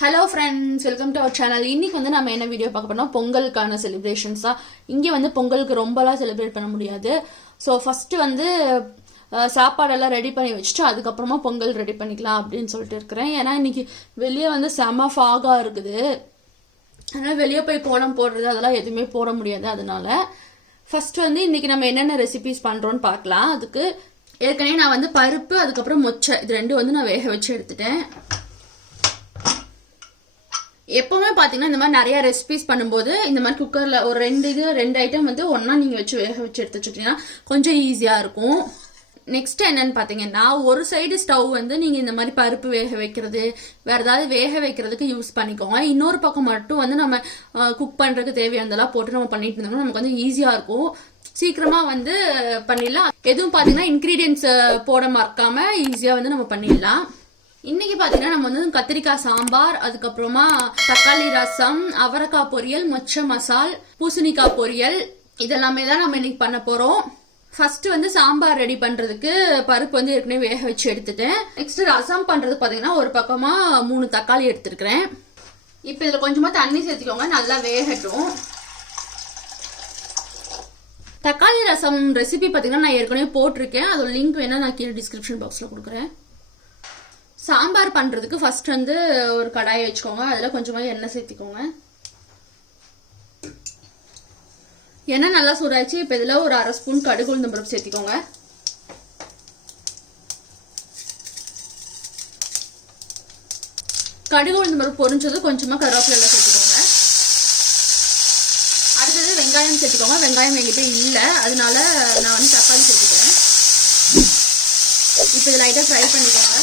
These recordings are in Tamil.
Hello friends welcome to our channel இன்னைக்கு வந்து நம்ம என்ன வீடியோ பார்க்க போறோம் பொங்கலுக்கான செலிப்ரேஷன்ஸ் தான் இங்கே வந்து பொங்கலுக்கு ரொம்பலாம் செலிப்ரேட் பண்ண முடியாது. ஸோ ஃபஸ்ட்டு வந்து சாப்பாடெல்லாம் ரெடி பண்ணி வச்சுட்டு அதுக்கப்புறமா பொங்கல் ரெடி பண்ணிக்கலாம் அப்படின்னு சொல்லிட்டு இருக்கிறேன். ஏன்னா இன்னைக்கு வெளியே வந்து செம ஃபாகாக இருக்குது. அதனால் வெளியே போய் கோலம் போடுறது அதெல்லாம் எதுவுமே போட முடியாது அதனால. ஃபஸ்ட்டு வந்து இன்னைக்கு நம்ம என்னென்ன ரெசிபிஸ் பண்ணுறோன்னு பார்க்கலாம். அதுக்கு ஏற்கனவே நான் வந்து பருப்பு அதுக்கப்புறம் மொச்சை இது ரெண்டும் வந்து நான் வேக வச்சு எடுத்துட்டேன். எப்பவுமே பார்த்தீங்கன்னா இந்த மாதிரி நிறைய ரெசிபிஸ் பண்ணும்போது இந்த மாதிரி குக்கரில் ஒரு ரெண்டு இது ரெண்டு ஐட்டம் வந்து ஒன்றா நீங்கள் வச்சு வேக வச்சு எடுத்து வச்சுக்கிட்டீங்கன்னா கொஞ்சம் ஈஸியாக இருக்கும். நெக்ஸ்ட் என்னன்னு பார்த்தீங்கன்னா ஒரு சைடு ஸ்டவ் வந்து நீங்கள் இந்த மாதிரி பருப்பு வேக வைக்கிறது வேற ஏதாவது வேக வைக்கிறதுக்கு யூஸ் பண்ணிக்கோங்க. இன்னொரு பக்கம் மட்டும் வந்து நம்ம குக் பண்ணுறதுக்கு தேவையானதெல்லாம் போட்டு நம்ம பண்ணிட்டு இருந்தோம்னா நமக்கு வந்து ஈஸியாக இருக்கும். சீக்கிரமா வந்து பண்ணிடலாம். எதுவும் பார்த்தீங்கன்னா இன்க்ரீடியன்ஸ் போட மறக்காம ஈஸியாக வந்து நம்ம பண்ணிடலாம். இன்னைக்கு பாத்தீங்கன்னா நம்ம வந்து கத்திரிக்காய் சாம்பார் அதுக்கப்புறமா தக்காளி ரசம் அவரக்காய் பொரியல் மொச்சை மசால் பூசணிக்காய் பொரியல் இதெல்லாமே தான் நம்ம இன்னைக்கு பண்ண போறோம். ஃபர்ஸ்ட் வந்து சாம்பார் ரெடி பண்றதுக்கு பருப்பு வந்து ஏற்கனவே வேக வச்சு எடுத்துட்டேன். நெக்ஸ்ட் ரசம் பண்றது பாத்தீங்கன்னா ஒரு பக்கமா மூணு தக்காளி எடுத்துருக்கிறேன். இப்போ இதுல கொஞ்சமா தண்ணி சேர்த்துக்கோங்க நல்லா வேகட்டும். தக்காளி ரசம் ரெசிபி பாத்தீங்கன்னா நான் ஏற்கனவே போட்டிருக்கேன். அதோட லிங்க் வேணா நான் கீழே டிஸ்கிரிப்ஷன் பாக்ஸ்ல கொடுக்குறேன். சாம்பார் பண்ணுறதுக்கு ஃபஸ்ட் வந்து ஒரு கடாயை வச்சுக்கோங்க. அதில் கொஞ்சமாக எண்ணெய் சேர்த்திக்கோங்க. எண்ணெய் நல்லா சூடாச்சு இப்போ இதில் ஒரு அரை ஸ்பூன் கடுகு உளுந்தம் பருப்பு சேர்த்திக்கோங்க. கடுகு உளுந்தம் பருப்பு பொரிஞ்சது கொஞ்சமாக கருவேப்பிலை சேர்த்துக்கோங்க. அடுத்தது வெங்காயம் சேர்த்துக்கோங்க. வெங்காயம் எங்கிட்ட இல்லை. அதனால நான் வந்து தக்காளி சேர்த்துக்கிறேன். இப்போ இதை லைட்டாக ஃப்ரை பண்ணிக்கோங்க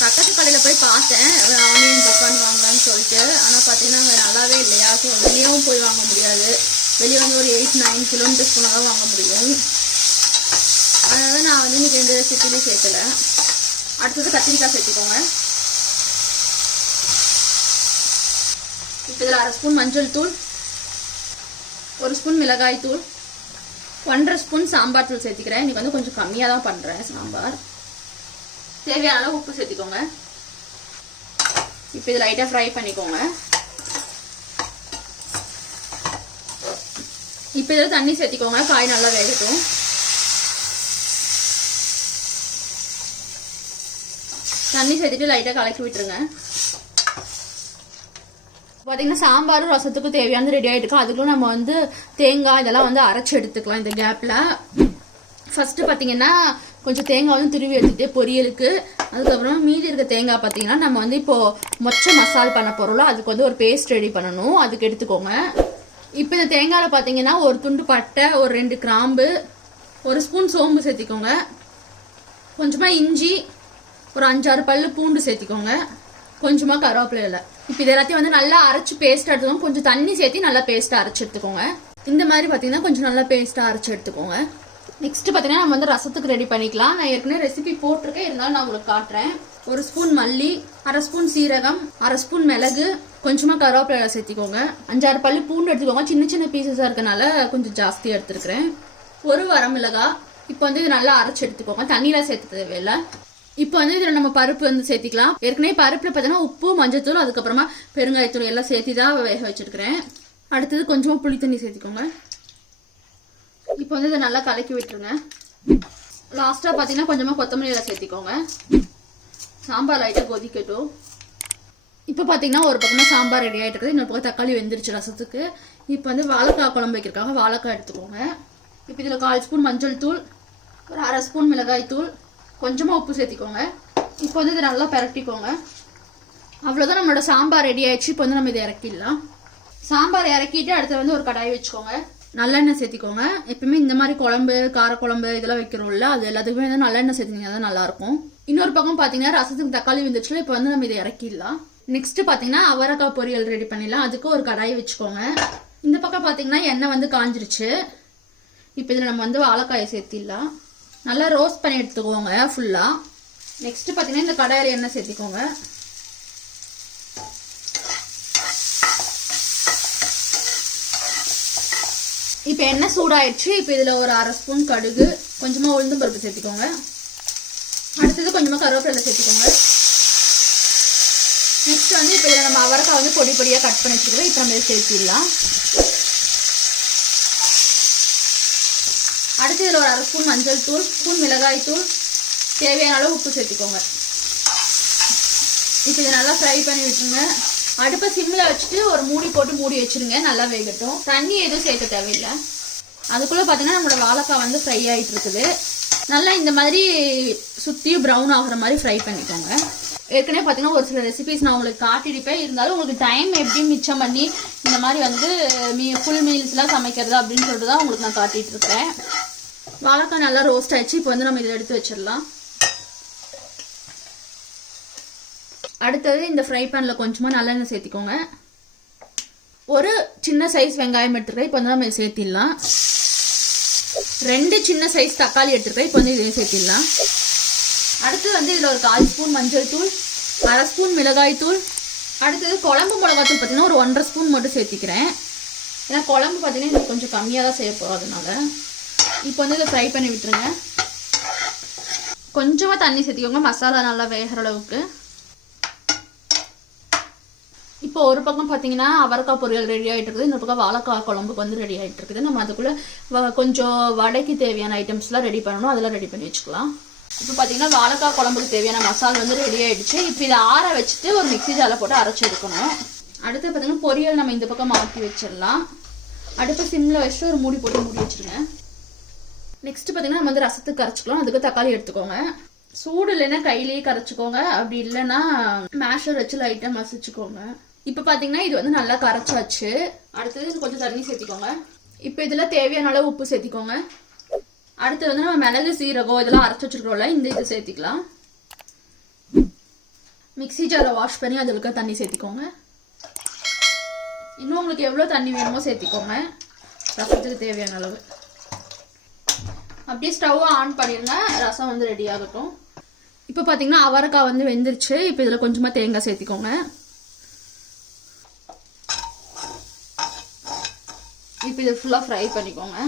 பக்கத்து கடையில் போய் பார்த்தேன். ஆன்லைன் தக்காளி வாங்கலான்னு சொல்லிட்டு. ஆனால் பார்த்தீங்கன்னா அங்கே நல்லாவே இல்லையா? ஸோ வெளியவும் போய் வாங்க முடியாது. வெளியே வந்து ஒரு எயிட் நைன் கிலோமீட்டர்ஸ் போனால் தான் வாங்க முடியும். அதனால நான் வந்து இன்னைக்கு ரெண்டு சிட்டிலையும் சேர்க்கல. அடுத்தது கத்திரிக்காய் சேர்த்துக்கோங்க. இப்போ இதில் அரை ஸ்பூன் மஞ்சள் தூள் ஒரு ஸ்பூன் மிளகாய் தூள் ஒன்றரை ஸ்பூன் சாம்பார் தூள் சேர்த்துக்கிறேன். இன்னைக்கு வந்து கொஞ்சம் கம்மியாக தான் பண்ணுறேன் சாம்பார். தேவையான அளவு உப்பு சேர்த்துக்கோங்க. இப்போ இது லைட்டாக ஃப்ரை பண்ணிக்கோங்க. இப்போ இதில் தண்ணி சேர்த்திக்கோங்க காய் நல்லா வேகட்டும். தண்ணி சேர்த்துட்டு லைட்டாக கலக்கி விட்டுருங்க. பார்த்தீங்கன்னா சாம்பாரும் ரசத்துக்கும் தேவையானது ரெடி ஆகிட்டு அதுக்குள்ள நம்ம வந்து தேங்காய் இதெல்லாம் வந்து அரைச்சி எடுத்துக்கலாம் இந்த கேப்பில் ஃபஸ்ட்டு பார்த்தீங்கன்னா கொஞ்சம் தேங்காய் வந்து துருவி எடுத்துகிட்டு பொரியலுக்கு அதுக்கப்புறம் மீதி இருக்க தேங்காய் பார்த்தீங்கன்னா நம்ம வந்து இப்போ மொச்சை மசால் பண்ண போகிறோம்ல அதுக்கு வந்து ஒரு பேஸ்ட் ரெடி பண்ணணும். அதுக்கு எடுத்துக்கோங்க. இப்போ இந்த தேங்காயில் பார்த்தீங்கன்னா ஒரு துண்டு பட்டை ஒரு ரெண்டு கிராம்பு ஒரு ஸ்பூன் சோம்பு சேர்த்திக்கோங்க. கொஞ்சமாக இஞ்சி ஒரு அஞ்சாறு பல் பூண்டு சேர்த்திக்கோங்க. கொஞ்சமாக கருவேப்பிலை இப்போ இது எல்லாத்தையும் வந்து நல்லா அரைச்சி பேஸ்ட் எடுத்துக்கோங்க. கொஞ்சம் தண்ணி சேர்த்து நல்லா பேஸ்ட்டாக அரைச்சி எடுத்துக்கோங்க. இந்த மாதிரி பார்த்தீங்கன்னா கொஞ்சம் நல்லா பேஸ்ட்டாக அரைச்சி எடுத்துக்கோங்க. நெக்ஸ்ட் பார்த்தீங்கன்னா நம்ம வந்து ரசத்துக்கு ரெடி பண்ணிக்கலாம். நான் ஏற்கனவே ரெசிபி போட்டிருக்கேன். இருந்தாலும் நான் உங்களுக்கு காட்டுறேன். ஒரு ஸ்பூன் மல்லி அரை ஸ்பூன் சீரகம் அரை ஸ்பூன் மிளகு கொஞ்சமாக கருவேப்பிலை சேர்த்திக்கோங்க. அஞ்சாறு பல்லு பூண்டு எடுத்துக்கோங்க. சின்ன சின்ன பீசஸாக இருக்கனால கொஞ்சம் ஜாஸ்தியாக எடுத்துருக்கிறேன். ஒரு வரமிளகா இப்போ வந்து இது நல்லா அரைச்சி எடுத்துக்கோங்க. தண்ணியில் சேர்த்து தேவையில்லை. இப்போ வந்து இதில் நம்ம பருப்பு வந்து சேர்த்திக்கலாம். ஏற்கனவே பருப்பில் பார்த்தீங்கன்னா உப்பு மஞ்சத்தூள் அதுக்கப்புறமா பெருங்காயத்தூள் எல்லாம் சேர்த்து தான் வேக வச்சிருக்கிறேன். அடுத்தது கொஞ்சமாக புளி தண்ணி சேர்த்திக்கோங்க. இப்போ வந்து இதை நல்லா கலக்கி விட்டுருங்க. லாஸ்ட்டாக பார்த்தீங்கன்னா கொஞ்சமாக கொத்தமல்லி இலை சேர்த்திக்கோங்க. சாம்பார் லைட்டாக கொதிக்கட்டும். இப்போ பார்த்தீங்கன்னா ஒரு பக்கமாக சாம்பார் ரெடி ஆகிட்டு இருக்குது. இன்னொரு பக்கம் தக்காளி வெந்துருச்சு ரசத்துக்கு. இப்போ வந்து வாழைக்காய் குழம்பு வைக்கிறக்காக வாழைக்காய் எடுத்துக்கோங்க. இப்போ இதில் கால் ஸ்பூன் மஞ்சள் தூள் ஒரு அரை ஸ்பூன் மிளகாய் தூள் கொஞ்சமாக உப்பு சேர்த்திக்கோங்க. இப்போ வந்து இதை நல்லா பரட்டிக்கோங்க. அவ்வளோதான் நம்மளோட சாம்பார் ரெடி ஆயிடுச்சு. இப்போ வந்து நம்ம இதை இறக்கிடலாம். சாம்பார் இறக்கிட்டு அடுத்து வந்து ஒரு கடாய் வச்சுக்கோங்க. நல்லெண்ணெய் சேர்த்திக்கோங்க. எப்பயுமே இந்த மாதிரி குழம்பு காரக்குழம்பு இதெல்லாம் வைக்கிறோம்ல அது எல்லாத்துக்குமே வந்து நல்லெண்ணெய் சேர்த்திங்கன்னா தான் நல்லாயிருக்கும். இன்னொரு பக்கம் பார்த்தீங்கன்னா ரசத்துக்கு தக்காளி வந்துச்சுல இப்போ வந்து நம்ம இதை இறக்கிடலாம். நெக்ஸ்ட் பார்த்தீங்கன்னா அவரைக்காய் பொரியல் ரெடி பண்ணிடலாம். அதுக்கு ஒரு கடாயை வச்சுக்கோங்க. இந்த பக்கம் பார்த்தீங்கன்னா எண்ணெய் வந்து காஞ்சிருச்சு. இப்போ இதில் நம்ம வந்து வாழைக்காயை சேர்த்திடலாம். நல்லா ரோஸ்ட் பண்ணி எடுத்துக்கோங்க ஃபுல்லாக நெக்ஸ்ட் பார்த்தீங்கன்னா இந்த கடாயில் எண்ணெய் சேர்த்திக்கோங்க. இப்போ எண்ணெய் சூடாயிடுச்சு. இப்போ இதில் ஒரு அரை ஸ்பூன் கடுகு கொஞ்சமாக உளுந்தும் பருப்பு சேர்த்திக்கோங்க. அடுத்தது கொஞ்சமாக கருவேப்பிலை சேர்த்திக்கோங்க. நெக்ஸ்ட் வந்து இப்போ இதில் நம்ம அவரைக்காய் வந்து பொடி பொடியாக கட் பண்ணி வச்சுக்கிறோம். இப்போ நம்ம இதை சேர்த்திடலாம். அடுத்து இதில் ஒரு அரை ஸ்பூன் மஞ்சள் தூள் ஸ்பூன் மிளகாய் தூள். தேவையான அளவு உப்பு சேர்த்துக்கோங்க. இப்போ இதை நல்லா ஃப்ரை பண்ணி விட்டுருங்க. அடுப்பை சிம்மில் வச்சுட்டு ஒரு மூடி போட்டு மூடி வச்சிருங்க நல்லா வேகட்டும். தண்ணி எதுவும் சேர்க்க தேவையில்லை. அதுக்குள்ளே பார்த்தீங்கன்னா நம்மளோட வாழைக்காய் வந்து ஃப்ரை ஆகிட்டு இருக்குது. நல்லா இந்த மாதிரி சுற்றியும் ப்ரௌன் ஆகுற மாதிரி ஃப்ரை பண்ணிக்கோங்க. ஏற்கனவே பார்த்தீங்கன்னா ஒரு சில ரெசிபிஸ் நான் உங்களுக்கு காட்டியிருப்பேன். இருந்தாலும் உங்களுக்கு டைம் எப்படி மிச்சம் பண்ணி இந்த மாதிரி வந்து மீ ஃபுல் மீல்ஸ்லாம் சமைக்கிறது அப்படின்னு சொல்லிட்டு தான் உங்களுக்கு நான் காட்டிகிட்டு இருக்கிறேன். வாழைக்காய் நல்லா ரோஸ்ட் ஆயிடுச்சு. இப்போ வந்து நம்ம இதை எடுத்து வச்சிடலாம். அடுத்தது இந்த ஃப்ரை பேனில் கொஞ்சமாக நல்லெண்ணெய் சேர்த்திக்கோங்க. ஒரு சின்ன சைஸ் வெங்காயம் எடுத்துருக்கேன். இப்போ வந்து நம்ம இதை சேர்த்திடலாம். ரெண்டு சின்ன சைஸ் தக்காளி எடுத்துருக்கேன். இப்போ வந்து இதையும் சேர்த்திடலாம். அடுத்து வந்து இதில் ஒரு கால் ஸ்பூன் மஞ்சள் தூள் அரை ஸ்பூன் மிளகாய் தூள். அடுத்தது குழம்பு மிளகாத்தூள் பார்த்தீங்கன்னா ஒரு ஒன்றரை ஸ்பூன் மட்டும் சேர்த்திக்கிறேன். ஏன்னா குழம்பு பார்த்தீங்கன்னா இது கொஞ்சம் கம்மியாக தான் செய்ய போகிறோம் அதனால. இப்போ வந்து இதை ஃப்ரை பண்ணி விட்டுருங்க. கொஞ்சமாக தண்ணி சேர்த்திக்கோங்க. மசாலா நல்லா வேகிற அளவுக்கு. இப்போ ஒரு பக்கம் பார்த்தீங்கன்னா அவரக்காய் பொரியல் ரெடி ஆகிட்டு இருக்குது. இந்த பக்கம் வாழைக்காய் குழம்புக்கு வந்து ரெடி ஆகிட்டு இருக்குது. நம்ம அதுக்குள்ளே வ- கொஞ்சம் வடைக்கு தேவையான ஐட்டம்ஸ்லாம் ரெடி பண்ணணும். அதெல்லாம் ரெடி பண்ணி வச்சுக்கலாம். இப்போ பார்த்தீங்கன்னா வாழைக்காய் குழம்புக்கு தேவையான மசாலா வந்து ரெடி ஆகிடுச்சு இப்போ இதை ஆற வச்சுட்டு ஒரு மிக்ஸி ஜாரில் போட்டு அரைச்சி எடுக்கணும். அடுத்து பார்த்தீங்கன்னா பொரியல் நம்ம இந்த பக்கம் மாற்றி வச்சிடலாம். அடுப்பு சிம்மில் வச்சுட்டு ஒரு மூடி போட்டு மூடி வச்சுருங்க. நெக்ஸ்ட் பார்த்தீங்கன்னா நம்ம வந்து ரசத்துக்கு கரைச்சிக்கலாம். அதுக்கு தக்காளி எடுத்துக்கோங்க. சூடு இல்லைன்னா கையிலேயே கரைச்சிக்கோங்க. அப்படி இல்லைன்னா மேஷர் வச்சு லைட்டாக மசிச்சுக்கோங்க. இப்போ பார்த்தீங்கன்னா இது வந்து நல்லா கரைச்சாச்சு. அடுத்தது இது கொஞ்சம் தண்ணி சேர்த்திக்கோங்க. இப்போ இதில் தேவையான அளவு உப்பு சேர்த்திக்கோங்க. அடுத்து வந்து நம்ம மிளகு சீரகம் இதெல்லாம் அரைச்சி வச்சிருக்கோம்ல இந்த இது சேர்த்திக்கலாம். மிக்ஸி ஜாரை வாஷ் பண்ணி அதில் இருக்க தண்ணி சேர்த்திக்கோங்க. இன்னும் உங்களுக்கு எவ்வளோ தண்ணி வேணுமோ சேர்த்திக்கோங்க. ரசத்துக்கு தேவையான அளவு. அப்படியே ஸ்டவ்வை ஆன் பண்ணிடுங்க ரசம் வந்து ரெடி ஆகட்டும். இப்போ பார்த்தீங்கன்னா அவரைக்காய் வந்து வெந்துருச்சு. இப்போ இதில் கொஞ்சமாக தேங்காய் சேர்த்திக்கோங்க. இப்போ இதை ஃபுல்லாக ஃப்ரை பண்ணிக்கோங்க.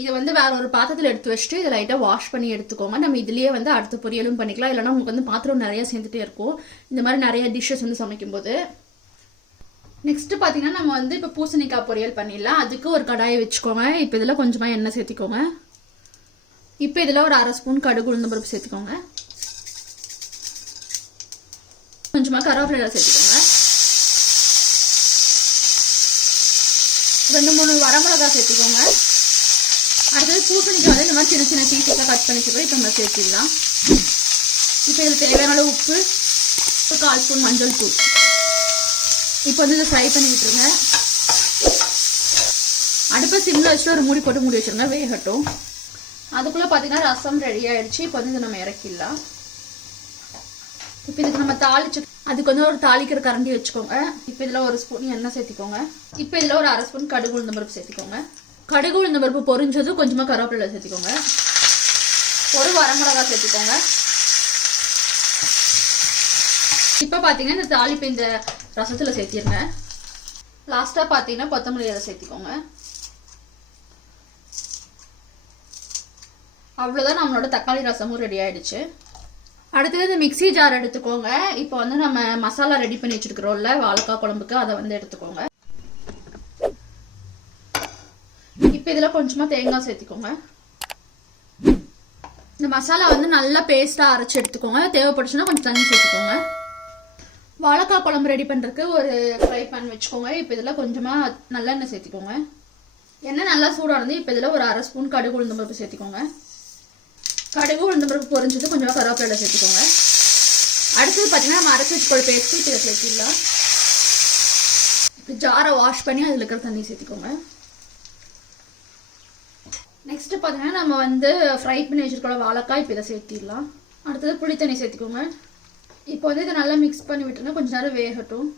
இதை வந்து வேற ஒரு பாத்திரத்தில் எடுத்து வச்சுட்டு இதை லைட்டாக வாஷ் பண்ணி எடுத்துக்கோங்க. நம்ம இதுலேயே வந்து அடுத்த பொரியலும் பண்ணிக்கலாம். இல்லைனா உங்களுக்கு வந்து பாத்திரம் நிறைய சேர்ந்துட்டே இருக்கும். இந்த மாதிரி நிறைய டிஷ்ஷஸ் வந்து சமைக்கும்போது. நெக்ஸ்ட்டு பார்த்தீங்கன்னா நம்ம வந்து இப்போ பூசணிக்காய் பொரியல் பண்ணிடலாம். அதுக்கு ஒரு கடாயை வச்சுக்கோங்க. இப்போ இதில் கொஞ்சமாக எண்ணெய் சேர்த்திக்கோங்க. இப்போ இதில் ஒரு அரை ஸ்பூன் கடுகு உளுந்தம்பருப்பு சேர்த்துக்கோங்க. கொஞ்சமாக கருவேப்பிலை சேர்த்துக்கோங்க. ரெண்டு மூணு வரமிளகா சேர்த்துக்கோங்க. அடுத்தது பூசணிக்காய் வந்து இந்த மாதிரி சின்ன சின்ன பீஸஸாக கட் பண்ணி வச்சுக்கோ இப்போ நம்ம சேர்த்திடலாம். இப்போ இதில் தேவையான உப்பு கால் ஸ்பூன் மஞ்சள் தூள். இப்போ வந்து இதை ஃப்ரை பண்ணி விட்டுருங்க. அடுப்பை சிம்மில் வச்சுட்டு ஒரு மூடி போட்டு மூடி வச்சுருங்க. வேகட்டும். அதுக்குள்ளே பார்த்தீங்கன்னா ரசம் ரெடி ஆகிடுச்சு இப்போ வந்து இதை நம்ம இறக்கிடலாம். இப்போ இதுக்கு நம்ம தாளிச்சு அதுக்கு வந்து ஒரு தாளிக்கிற கரண்டி வச்சுக்கோங்க. இப்போ இதில் ஒரு ஸ்பூன் எண்ணெய் சேர்த்திக்கோங்க. இப்போ இதில் ஒரு அரை ஸ்பூன் கடுகு உளுந்த பருப்பு சேர்த்திக்கோங்க. கடுகு உளுந்த பருப்பு பொரிஞ்சதும் கொஞ்சமாக கருவேப்பிலை சேர்த்திக்கோங்க. ஒரு வரமிளகா சேர்த்திக்கோங்க. இப்போ பார்த்தீங்கன்னா இந்த தாளிப்பு இந்த ரசத்தில் சேர்த்திருங்க. லாஸ்ட்டாக பார்த்தீங்கன்னா கொத்தமல்லி இலை சேர்த்திக்கோங்க. அவ்வளோதான் நம்மளோட தக்காளி ரசமும் ரெடி ஆயிடுச்சு. அடுத்தது இந்த மிக்ஸி ஜார் எடுத்துக்கோங்க. இப்போ வந்து நம்ம மசாலா ரெடி பண்ணி வச்சிருக்கிறோம்ல வாழைக்காய் குழம்புக்கு அதை வந்து எடுத்துக்கோங்க. இப்போ இதில் கொஞ்சமாக தேங்காய் சேர்த்திக்கோங்க. இந்த மசாலா வந்து நல்லா பேஸ்ட்டாக அரைச்சி எடுத்துக்கோங்க. தேவைப்பட்டுச்சுன்னா கொஞ்சம் தண்ணி சேர்த்துக்கோங்க. வாழைக்காய் குழம்பு ரெடி பண்ணுறதுக்கு ஒரு ஃப்ரை பேன் வச்சுக்கோங்க. இப்போ இதில் கொஞ்சமாக நல்லெண்ணெய் சேர்த்திக்கோங்க. எண்ணெய் நல்லா சூடானது இப்போ இதில் ஒரு அரை ஸ்பூன் கடுகு உளுந்தம் பருப்பு சேர்த்திக்கோங்க. கடுகு உளுந்தம் பிறகு பொரிஞ்சது கொஞ்சமாக கருவேப்பிலை சேர்த்துக்கோங்க. அடுத்தது பார்த்தீங்கன்னா நம்ம அரைச்சி வச்சுக்கோள் பேஸ்ட்டு இப்போ இதை சேர்த்திடலாம். இப்போ ஜாரை வாஷ் பண்ணி அதில் இருக்கிற தண்ணி சேர்த்திக்கோங்க. நெக்ஸ்ட்டு பார்த்தீங்கன்னா நம்ம வந்து ஃப்ரை பண்ணி வச்சிருக்கோம் வாழைக்காய் இப்போ இதை சேர்த்திடலாம். அடுத்தது புளி தண்ணி சேர்த்துக்கோங்க. இப்போ வந்து இதை நல்லா மிக்ஸ் பண்ணி விட்டுருங்க கொஞ்சம் நேரம் வேகட்டும்.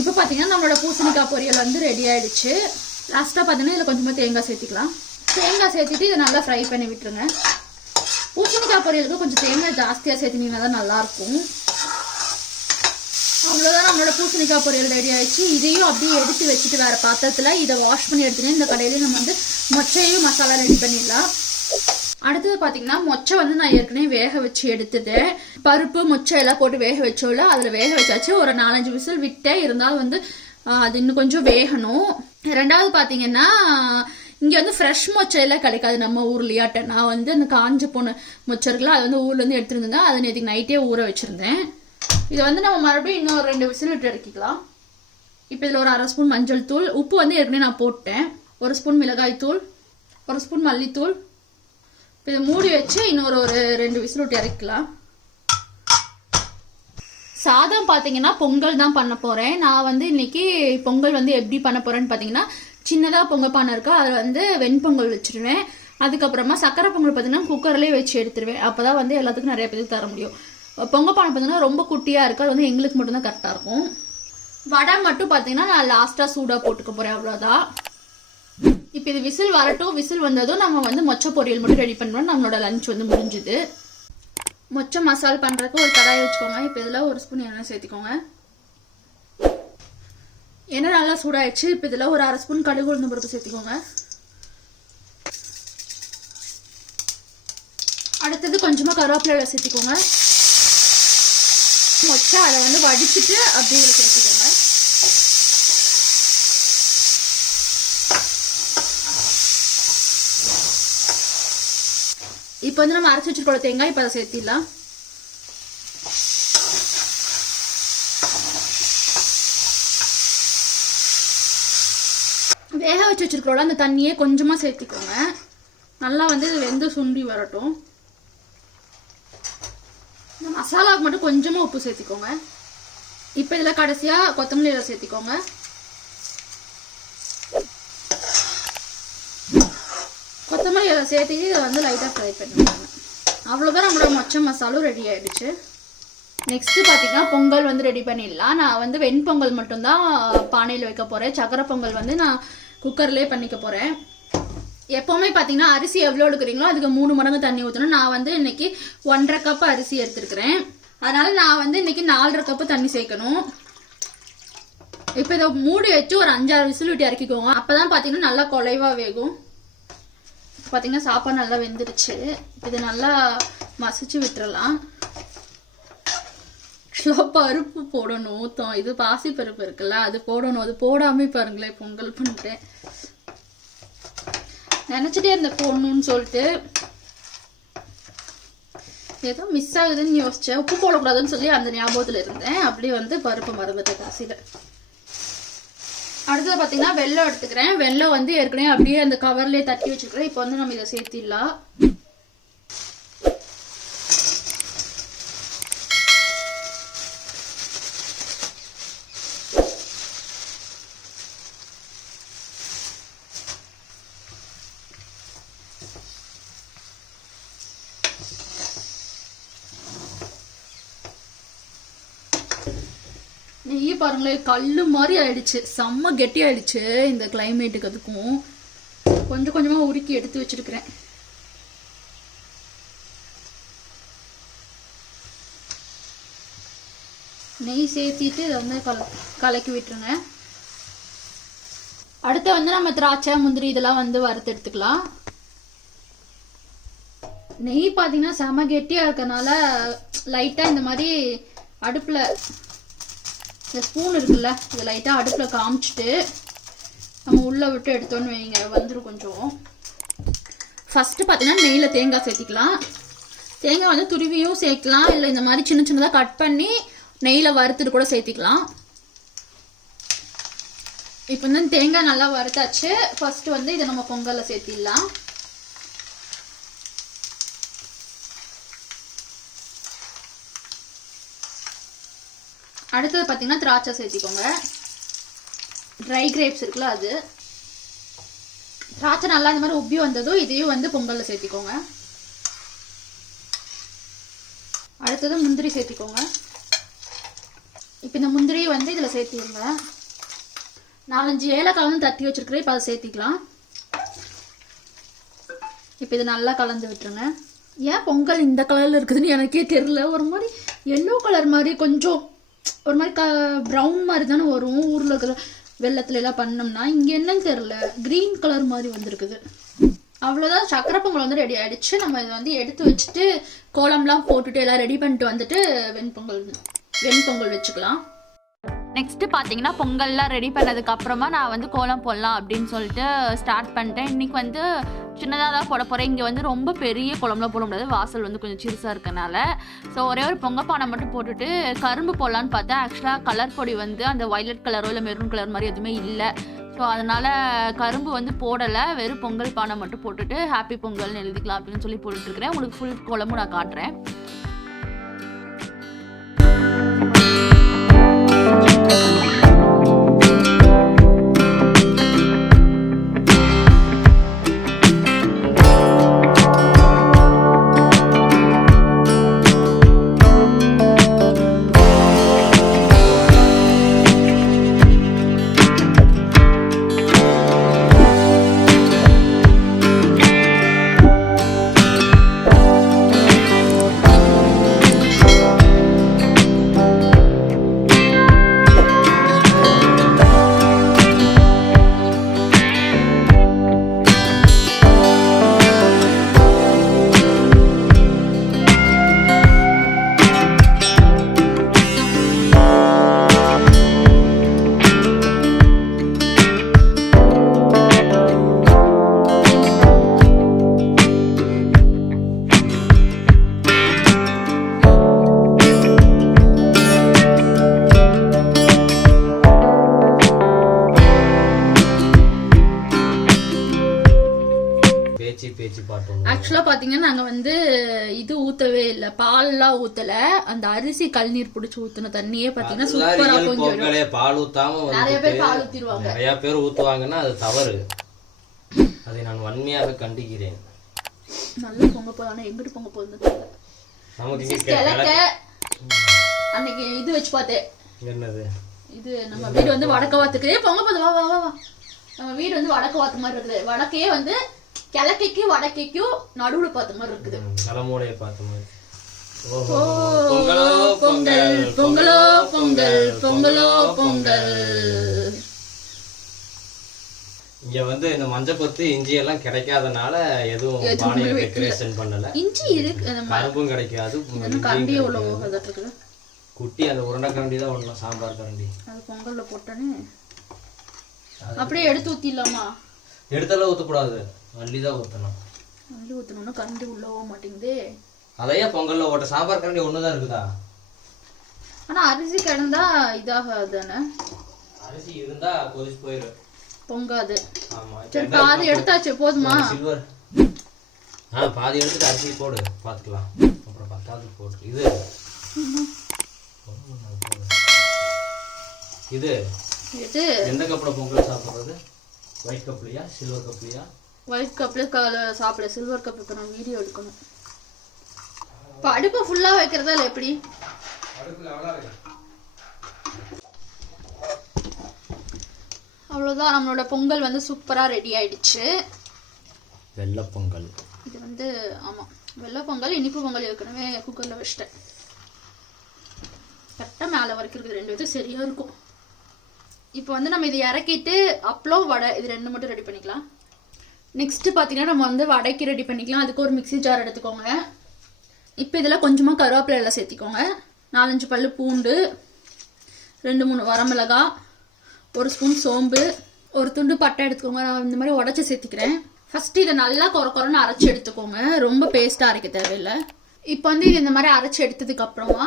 இப்போ பார்த்தீங்கன்னா நம்மளோட பூசணிக்காய் பொரியல் வந்து ரெடி ஆகிடுச்சு லாஸ்ட்டாக பார்த்தீங்கன்னா இதில் கொஞ்சமாக தேங்காய் சேர்த்திக்கலாம். தேங்காய் சேர்த்துட்டு இதை நல்லா ஃப்ரை பண்ணி விட்டுருங்க. பூசணிக்காய் பொரியலுக்கு கொஞ்சம் தேங்காய் ஜாஸ்தியாக சேர்த்துனீங்கன்னா தான் நல்லாயிருக்கும். அவ்வளோதான் நம்மளோட பூசணிக்காய் பொரியல் ரெடி ஆயிடுச்சு. இதையும் அப்படியே எடுத்து வச்சுட்டு வேற பாத்திரத்தில் இதை வாஷ் பண்ணி எடுத்துட்டு இந்த கடையிலையும் நம்ம வந்து மொச்சையும் மசாலா ரெடி பண்ணிடலாம். அடுத்தது பார்த்தீங்கன்னா மொச்சை வந்து நான் ஏற்கனவே வேக வச்சு எடுத்துட்டேன். பருப்பு மொச்சை எல்லாம் போட்டு வேக வச்சோம்ல அதில் வேக வச்சாச்சு. ஒரு நாலஞ்சு விசில் விட்டேன். இருந்தாலும் வந்து அது இன்னும் கொஞ்சம் வேகணும். ரெண்டாவது பார்த்தீங்கன்னா இங்கே வந்து ஃப்ரெஷ் மொச்சை எல்லாம் கிடைக்காது நம்ம ஊர்லையாட்ட. நான் வந்து அந்த காஞ்ச போன மொச்சை அது வந்து ஊர்லேருந்து எடுத்துருந்தேன் அதை நேற்றுக்கு நைட்டே ஊற வச்சிருந்தேன். இதை வந்து நம்ம மறுபடியும் இன்னும் ரெண்டு விசில் விட்டு இறக்கிக்கலாம். இப்போ இதில் ஒரு அரை ஸ்பூன் மஞ்சள் தூள். உப்பு வந்து ஏற்கனவே நான் போட்டேன். ஒரு ஸ்பூன் மிளகாய் தூள். ஒரு ஸ்பூன் மல்லித்தூள். இப்போ இதை மூடி வச்சு இன்னொரு ஒரு ரெண்டு விசில் விட்டு இறக்கலாம் சாதம் பார்த்தீங்கன்னா பொங்கல் தான் பண்ண போகிறேன் நான் வந்து இன்னைக்கு பொங்கல் வந்து எப்படி பண்ண போகிறேன்னு பார்த்தீங்கன்னா சின்னதாக பொங்கல் பானை இருக்கா அதில் வந்து வெண்பொங்கல் வச்சிருவேன். அதுக்கப்புறமா சக்கரை பொங்கல் பார்த்தீங்கன்னா குக்கர்லேயே வச்சு எடுத்துருவேன். அப்போ தான் வந்து எல்லாத்துக்கும் நிறைய பேருக்கு தர முடியும். பொங்கல் பானை பார்த்தீங்கன்னா ரொம்ப குட்டியாக இருக்குது அது வந்து எங்களுக்கு மட்டும்தான் கரெக்டாக இருக்கும். வடை மட்டும் பார்த்தீங்கன்னா நான் லாஸ்ட்டாக சூடாக போட்டுக்க போகிறேன் அவ்வளோதான் இப்போ இது விசில் வரட்டும். விசில் வந்ததும் நம்ம வந்து மொச்சை பொரியல் மட்டும் ரெடி பண்ணுறோம் நம்மளோட லஞ்ச் வந்து முடிஞ்சுது. மொச்சை மசால் பண்ணுறதுக்கு ஒரு கடாய் வச்சுக்கோங்க. இப்போ இதில் ஒரு ஸ்பூன் எண்ணெய் சேர்த்துக்கோங்க. எண்ணெய் நல்லா சூடாயிடுச்சு. இப்போ இதில் ஒரு அரை ஸ்பூன் கடுகு உளுந்து பருப்பு சேர்த்துக்கோங்க. அடுத்தது கொஞ்சமாக கருவேப்பிலை சேர்த்துக்கோங்க. வச்சு அதை வந்து வடிச்சிட்டு அப்படியே இதில் சேர்த்துக்கோங்க. இப்போ வந்து நம்ம அரைச்சி வச்சுருக்கோம் தேங்காய் இப்போ அதை சேர்த்திடலாம் வேக வச்சு அந்த தண்ணியே கொஞ்சமாக சேர்த்திக்கோங்க. நல்லா வந்து இது வெந்து சுண்டி வரட்டும். இந்த மசாலாவுக்கு மட்டும் கொஞ்சமாக உப்பு சேர்த்திக்கோங்க. இப்போ இதில் கடைசியாக கொத்தமல்லி இலை சேர்த்திக்கோங்க. கொத்தமல்லி இலை சேர்த்து இதை வந்து லைட்டாக ஃப்ரை பண்ணிடுவாங்க அவ்வளோதான் நம்மளோட மொச்ச மசாலும் ரெடி ஆயிடுச்சு. நெக்ஸ்ட் பார்த்தீங்கன்னா பொங்கல் வந்து ரெடி பண்ணிடலாம். நான் வந்து வெண்பொங்கல் மட்டும்தான் பானையில் வைக்க போகிறேன் சக்கரை பொங்கல் வந்து நான் குக்கர்லேயே பண்ணிக்க போகிறேன் எப்போவுமே பார்த்தீங்கன்னா அரிசி எவ்வளோ எடுக்கிறீங்களோ அதுக்கு மூணு மடங்கு தண்ணி ஊற்றணும் நான் வந்து இன்னைக்கு ஒன்றரை கப் அரிசி எடுத்துருக்கிறேன். அதனால் நான் வந்து இன்னைக்கு நாலரை கப்பு தண்ணி சேர்க்கணும். இப்போ இதை மூடி வச்சு ஒரு அஞ்சாறு விசில் விட்டு இறக்கிக்கோங்க. அப்போ தான் பார்த்தீங்கன்னா நல்லா குலைவாக வேகும். பார்த்தீங்கன்னா சாப்பாடு நல்லா வெந்துருச்சு. இது நல்லா மசிச்சு விட்டுறலாம். ஆக்சுவலாக பருப்பு போடணும் ஊத்தம். இது பாசி பருப்பு இருக்குல்ல அது போடணும். அது போடாம பாருங்களேன் பொங்கல் பண்ணிட்டேன் நினச்சிட்டே இருந்தேன் போடணும்னு சொல்லிட்டு. ஏதோ மிஸ் ஆகுதுன்னு யோசிச்சேன். உப்பு போடக்கூடாதுன்னு சொல்லி அந்த ஞாபகத்தில் இருந்தேன். அப்படியே வந்து பருப்பு மறந்துட்டேன் காசியில் அடுத்தது பார்த்தீங்கன்னா வெள்ளம் எடுத்துக்கிறேன். வெள்ளம் வந்து ஏற்கனவே அப்படியே அந்த கவர்லேயே தட்டி வச்சிருக்கிறேன். இப்போ வந்து நம்ம இதை சேர்த்திடலாம். நெய் பாருங்களேன் கல்லு மாதிரி ஆயிடுச்சு. செம்ம கெட்டி ஆயிடுச்சு இந்த கிளைமேட்டுக்கு அதுக்கும். கொஞ்சம் கொஞ்சமா உருக்கி எடுத்து வச்சிருக்கிறேன். நெய் சேர்த்திட்டு இதை வந்து கல கலக்கி விட்டுருங்க. அடுத்து வந்து நம்ம திராட்சை முந்திரி இதெல்லாம் வந்து வறுத்து எடுத்துக்கலாம். நெய் பார்த்தீங்கன்னா செம கெட்டியாக இருக்கறனால லைட்டாக இந்த மாதிரி அடுப்பில் இந்த ஸ்பூன் இருக்குல்ல இதை லைட்டாக அடுப்பில் காமிச்சிட்டு நம்ம உள்ளே விட்டு எடுத்தோன்னு வைங்க வந்துடும் கொஞ்சம். ஃபஸ்ட்டு பார்த்தீங்கன்னா நெய்யில் தேங்காய் சேர்த்திக்கலாம். தேங்காய் வந்து துருவியும் சேர்க்கலாம் இல்லை இந்த மாதிரி சின்ன சின்னதாக கட் பண்ணி நெய்யில் வறுத்துட்டு கூட சேர்த்திக்கலாம். இப்போ வந்து தேங்காய் நல்லா வறுத்தாச்சு. ஃபர்ஸ்ட் வந்து இதை நம்ம பொங்கலில் சேர்த்திடலாம். அடுத்தது பார்த்தீங்கன்னா திராட்சை சேர்த்திக்கோங்க. ட்ரை கிரேப்ஸ் இருக்குல்ல அது. திராட்சை நல்லா இந்த மாதிரி உப்பி வந்ததும் இதையும் வந்து பொங்கலில் சேர்த்திக்கோங்க. அடுத்தது முந்திரி சேர்த்திக்கோங்க. இப்போ இந்த முந்திரி வந்து இதில் சேர்த்திடுங்க நாலஞ்சு ஏலக்காய் வந்து தட்டி வச்சுருக்குறேன். இப்போ அதை சேர்த்திக்கலாம். இப்போ இது நல்லா கலந்து விட்டுருங்க. ஏன் பொங்கல் இந்த கலரில் இருக்குதுன்னு எனக்கே தெரியல. ஒரு மாதிரி எல்லோ கலர் மாதிரி கொஞ்சம் ஒரு மாதிரி க ப்ரௌன் மாதிரி தானே வரும். ஊரில் இருக்கிற வெள்ளத்துல எல்லாம் பண்ணோம்னா இங்கே என்னன்னு தெரில க்ரீன் கலர் மாதிரி வந்திருக்குது. அவ்வளோதான் சக்கரை பொங்கல் வந்து ரெடி ஆயிடுச்சு. நம்ம இதை வந்து எடுத்து வச்சுட்டு கோலம்லாம் போட்டுட்டு எல்லாம் ரெடி பண்ணிட்டு வந்துட்டு வெண்பொங்கல் வெண்பொங்கல் வச்சுக்கலாம். நெக்ஸ்ட் பார்த்தீங்கன்னா பொங்கல்லாம் ரெடி பண்ணதுக்கு அப்புறமா நான் வந்து கோலம் போடலாம் அப்படின்னு சொல்லிட்டு ஸ்டார்ட் பண்ணிட்டேன். இன்னைக்கு வந்து சின்னதாக தான் போட போகிறேன் இங்கே வந்து ரொம்ப பெரிய குழம்புலாம் போட முடியாது. வாசல் வந்து கொஞ்சம் சிறுசாக இருக்கனால. ஸோ ஒரே ஒரு பொங்க பானை மட்டும் போட்டுட்டு கரும்பு போடலான்னு பார்த்தா ஆக்சுவலாக கலர் பொடி வந்து அந்த வயலட் கலரோ இல்லை மெரூன் கலர் மாதிரி எதுவுமே இல்லை. ஸோ அதனால் கரும்பு வந்து போடலை. வெறும் பொங்கல் பானை மட்டும் போட்டுட்டு ஹாப்பி பொங்கல்னு எழுதிக்கலாம் அப்படின்னு சொல்லி போட்டுட்ருக்கிறேன் உங்களுக்கு ஃபுல் குழம்பு நான் காட்டுறேன். ஆக்சுவலாக பார்த்தீங்கன்னா நாங்கள் வந்து இது ஊற்றவே இல்லை. பால்லாம் ஊற்றலை அந்த அரிசி கல்நீர் பிடிச்சி ஊற்றின தண்ணியே பார்த்தீங்கன்னா சூப்பராக real கொஞ்சம் பால் ஊத்தாம நிறைய பேர் பால் ஊற்றிடுவாங்க நிறைய பேர் ஊத்துவாங்கன்னா அது தவறு. அதை நான் வன்மையாக கண்டிக்கிறேன். நல்ல பொங்க போதும் ஆனால் எங்கிட்டு பொங்க தெரியல. நமக்கு கிழக்க அன்னைக்கு இது வச்சு பார்த்தேன். என்னது? இது நம்ம வீடு வந்து வடக்க வாத்துக்கு. பொங்க போது வா வா வா வா. நம்ம வீடு வந்து வடக்கு வாத்து மாதிரி இருக்குது. வடக்கே வந்து கிழக்கைக்கும் வடக்கைக்கும் நடுவுல பார்த்த மாதிரி இருக்குது. ம், தலைமூலையை பார்த்த மாதிரி. பொங்கலோ பொங்கல் பொங்கலோ பொங்கல் பொங்கலோ பொங்கல். இங்க வந்து இந்த மஞ்சள் கொத்து இஞ்சி எல்லாம் கிடைக்காதனால எதுவும் எதுவுமே பானையை வைக்கல. டெக்கரேஷன் பண்ணல. இஞ்சி இருக்கு கரும்பும் கிடைக்காது கரண்டி இருக்குது குட்டி அந்த உருண்டை கரண்டி தான் ஒண்ணும் சாம்பார் கரண்டி. அது பொங்கல்ல போட்டோன்னே அப்படியே எடுத்து ஊத்திடலாமா? எடுத்தாலும் ஊத்தக்கூடாது. அள்ளி தான் ஊத்தணும். அள்ளி ஊத்தணும்னா கரண்டி உள்ள போக மாட்டேங்குதே. அதையே பொங்கல்ல ஓட்ட சாம்பார் கரண்டி ஒண்ணுதான் இருக்குதா? ஆனா அரிசி கிடந்தா இதாகாது தானே அரிசி இருந்தா கொதிச்சு போயிடும் பொங்காது. ஆமா சரி பாதி எடுத்தாச்சு போதுமா? சில்வர் ஆ பாதி எடுத்துட்டு அரிசி போடு பாத்துக்கலாம். அப்புறம் பத்தாவது போடு. இது. இது. எந்த கப்ல பொங்கல் சாப்பிடுறது? ஒயிட் கப்லயா சில்வர் கப்லயா ஒயிட் கப்ல சாப்பிட. சில்வர் கப் இப்போ நான் வீடியோ எடுக்கணும். இப்போ அடுப்பை ஃபுல்லா வைக்கிறதா இல்லை எப்படி? அவ்வளோதான் நம்மளோட பொங்கல் வந்து சூப்பரா ரெடி ஆயிடுச்சு. வெள்ளை பொங்கல். இது வந்து ஆமா. வெள்ளை பொங்கல் இனிப்பு பொங்கல் ஏற்கனவே குக்கர்ல வச்சிட்டேன். கரெக்டாக மேலே வரைக்கும் இருக்குது ரெண்டு விதம் சரியா இருக்கும். இப்போ வந்து நம்ம இதை இறக்கிட்டு அப்பளம் வடை இது ரெண்டு மட்டும் ரெடி பண்ணிக்கலாம். நெக்ஸ்ட்டு பார்த்தீங்கன்னா நம்ம வந்து வடைக்கு ரெடி பண்ணிக்கலாம். அதுக்கு ஒரு மிக்ஸி ஜார் எடுத்துக்கோங்க. இப்போ இதில் கொஞ்சமாக கருவேப்பிலை எல்லாம் சேர்த்திக்கோங்க. நாலஞ்சு பல் பூண்டு ரெண்டு மூணு வரமிளகா ஒரு ஸ்பூன் சோம்பு ஒரு துண்டு பட்டை எடுத்துக்கோங்க. நான் இந்த மாதிரி உடச்சி சேர்த்திக்கிறேன். ஃபஸ்ட்டு இதை நல்லா கொர குறன்னு அரைச்சி எடுத்துக்கோங்க. ரொம்ப பேஸ்ட்டாக அரைக்க தேவையில்லை. இப்போ வந்து இது இந்த மாதிரி அரைச்சி எடுத்ததுக்கப்புறமா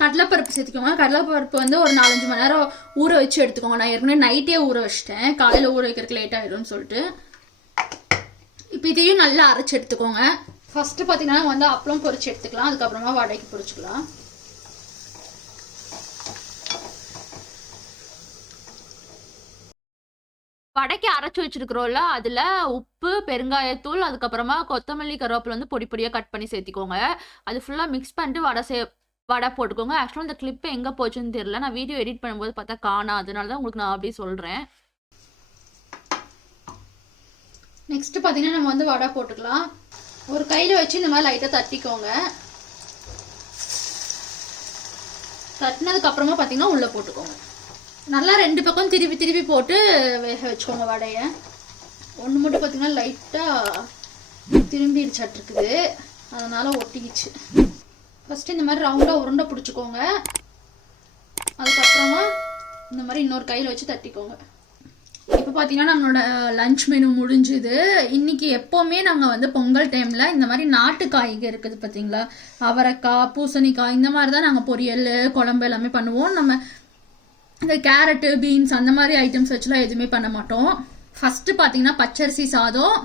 கடலைப்பருப்பு சேர்த்துக்கோங்க. கடலைப்பருப்பு வந்து ஒரு நாலஞ்சு மணி நேரம் ஊற வச்சு எடுத்துக்கோங்க. நான் ஏற்கனவே நைட்டே ஊற வச்சிட்டேன். காலையில் ஊற வைக்கிறதுக்கு லேட் ஆயிடும்னு சொல்லிட்டு. இப்போ இதையும் நல்லா அரைச்சி எடுத்துக்கோங்க. ஃபஸ்ட்டு பார்த்தீங்கன்னா வந்து அப்பளம் பொறிச்சு எடுத்துக்கலாம். அதுக்கப்புறமா வடைக்கு பொரிச்சுக்கலாம். வடைக்கு அரைச்சி வச்சிருக்கிறோம்ல அதில் உப்பு பெருங்காயத்தூள் அதுக்கப்புறமா கொத்தமல்லி கருவேப்பிலை வந்து பொடி பொடியாக கட் பண்ணி சேர்த்திக்கோங்க. அது ஃபுல்லாக மிக்ஸ் பண்ணிட்டு வடை சே வடை போட்டுக்கோங்க. ஆக்சுவலாக இந்த கிளிப்பு எங்கே போச்சுன்னு தெரியல. நான் வீடியோ எடிட் பண்ணும்போது பார்த்தா காணா. அதனால தான் உங்களுக்கு நான் அப்படியே சொல்கிறேன் நெக்ஸ்ட்டு பார்த்தீங்கன்னா நம்ம வந்து வடை போட்டுக்கலாம். ஒரு கையில் வச்சு இந்த மாதிரி லைட்டாக தட்டிக்கோங்க. தட்டினதுக்கப்புறமா பார்த்தீங்கன்னா உள்ளே போட்டுக்கோங்க. நல்லா ரெண்டு பக்கம் திருப்பி திருப்பி போட்டு வேக வச்சுக்கோங்க வடையை. ஒன்று மட்டும் பார்த்தீங்கன்னா லைட்டாக திரும்பிடுச்சாட்டிருக்குது அதனால் ஒட்டிக்கிச்சு. ஃபஸ்ட்டு இந்த மாதிரி ரவுண்டாக உருண்டை பிடிச்சிக்கோங்க. அதுக்கப்புறமா இந்த மாதிரி இன்னொரு கையில் வச்சு தட்டிக்கோங்க. இப்போ பார்த்தீங்கன்னா நம்மளோட லஞ்ச் மெனு முடிஞ்சுது. இன்னைக்கு எப்போவுமே நாங்கள் வந்து பொங்கல் டைமில் இந்த மாதிரி நாட்டு காய்கறி இருக்குது பார்த்தீங்களா அவரைக்காய் பூசணிக்காய் இந்த மாதிரி தான் நாங்கள் பொரியல் குழம்பு எல்லாமே பண்ணுவோம். நம்ம இந்த கேரட்டு பீன்ஸ் அந்த மாதிரி ஐட்டம்ஸ் வச்சுலாம் எதுவுமே பண்ண மாட்டோம். ஃபஸ்ட்டு பார்த்தீங்கன்னா பச்சரிசி சாதம்.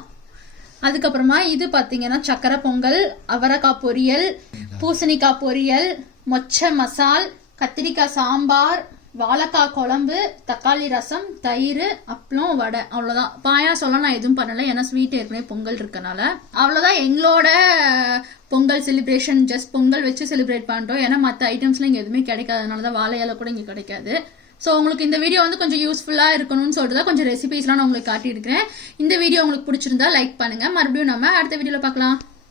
அதுக்கப்புறமா இது பார்த்தீங்கன்னா சக்கரை பொங்கல் அவரைக்காய் பொரியல் பூசணிக்காய் பொரியல் மொச்சை மசால் கத்திரிக்காய் சாம்பார் வாழைக்காய் குழம்பு தக்காளி ரசம் தயிர் அப்பளம் வடை அவ்வளோதான் பாயாசம்லாம் நான் எதுவும் பண்ணலை. ஏன்னா ஸ்வீட் ஏற்கனவே பொங்கல் இருக்கனால. அவ்வளோதான் எங்களோட பொங்கல் செலிப்ரேஷன் ஜஸ்ட் பொங்கல் வச்சு செலிப்ரேட் பண்ணிட்டோம் ஏன்னா மற்ற ஐட்டம்ஸ்லாம் இங்கே எதுவுமே கிடைக்காதனால தான் வாழை கூட இங்கே கிடைக்காது. ஸோ உங்களுக்கு இந்த வீடியோ வந்து கொஞ்சம் யூஸ்ஃபுல்லாக இருக்கணும்னு சொல்லிட்டு தான் கொஞ்சம் ரெசிபிஸ்லாம் நான் உங்களுக்கு காட்டியிருக்கிறேன். இந்த வீடியோ உங்களுக்கு பிடிச்சிருந்தா லைக் பண்ணுங்கள் மறுபடியும் நம்ம அடுத்த வீடியோவில் பார்க்கலாம்.